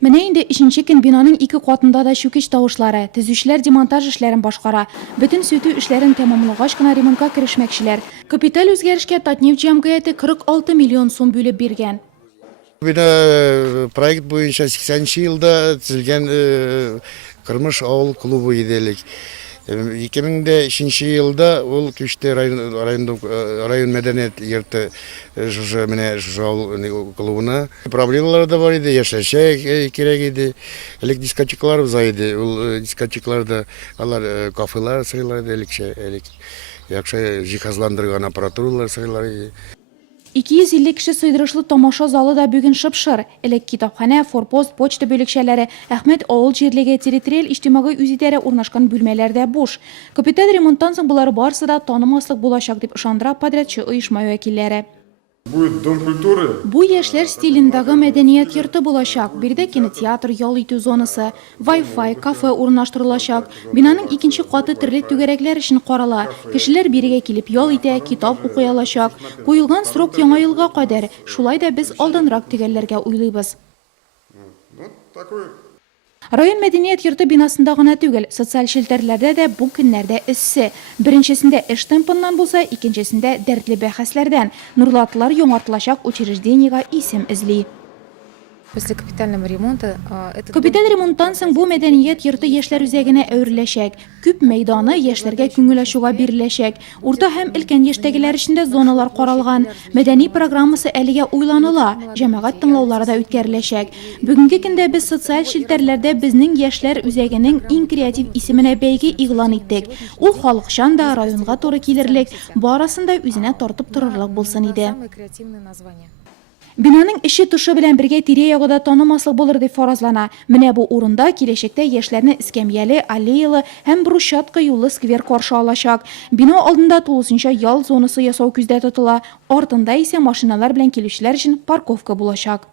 Менә инде 3нче көн бинаның 2 катында да чүкеч тавышлары, төзүчеләр демонтаж эшләрен башкара. Бөтен сөтү эшләрен тәмамлагач кына ремонтка керешмәкчеләр. Капиталь үзгәрешкә Татнефть җәмгыяте 46 миллион сум бүлеп биргән. Бина проект буенча 80-нче елда төзелгән Кырмыш авыл клубы иделек. 2003 елда ул Күчтә район мәдәният йорты шушы менә шушы авыл клубына проблемалар да бар иде, яшәшә кирәк иде. Элек дискотекалар уза иде. Ул дискотекаларда алар кафелар сыйлар иде элек яхшы җиһазландырган аппаратуралар сыйлар иде. 250 кеше сыйдырышлы тамаша залы да бүген шып-шыр. Элек китапханә, форпост, почта бүлекчәләре, Әхмәт авыл җирлеге территориаль иҗтимагый үзидарә урнашкан бүлмәләр дә буш. Капиталь ремонттан соң булар барысы да танымаслык булачак дип ышандыра подрядчы оешма вәкилләре. Будет дом культуры. Бу яшьләр стилендәге мәдәният йорты булачак. Бирдә кинотеатр, ял итү зонасы, Wi-Fi, кафе урнаштырылачак. Бинаның 2нче каты төрле түгәрәкләр өчен карала. Кешеләр бирегә килеп ял итә, китап укый алачак. Куелган срок яңа елга кадәр. Шулай да без алданрак төгәлләргә уйлыйбыз. Вот такой. Район мәдәният йорты бинасында гына түгел, социаль челтәрләрдә дә бу көннәрдә эссе. Беренчесендә эш темпыннан булса, икенчесендә дәртле бәхәсләрдән. Нурлатлар яңартылачак учреждениегә исем эзли. После капитального ремонта Капиталь ремонттан соң бу мәдәният йорты яшьләр үзәгенә әвереләчәк. Күп мәйданы яшьләргә күңел ачуга биреләчәк. Урта һәм өлкән яшьтәгеләр өчен дә зоналар каралган. Мәдәни программасы әлегә уйланыла, җәмәгать тыңлаулары да үткәреләчәк. Бүгенге көндә без социаль челтәрләрдә безнең яшьләр үзәгенең иң креатив исеменә бәйге игълан иттек. Ул халыкчан да, районга туры килерлек, барысын да үзенә тартып торырлык булсын иде. самые креативные названия. Бинаның эше тышы белән бергә тирә-ягыда танымаслык булыр дип фаразлана. Менә бу урында киләчәктә яшьләрне эскәмияле, аллеялы һәм брусчатка юллы сквер каршы алачак. Бина алдында тулысынча ял зонасы ясау күздә тотыла. Артында исә машиналар белән килүчеләр өчен парковка булачак.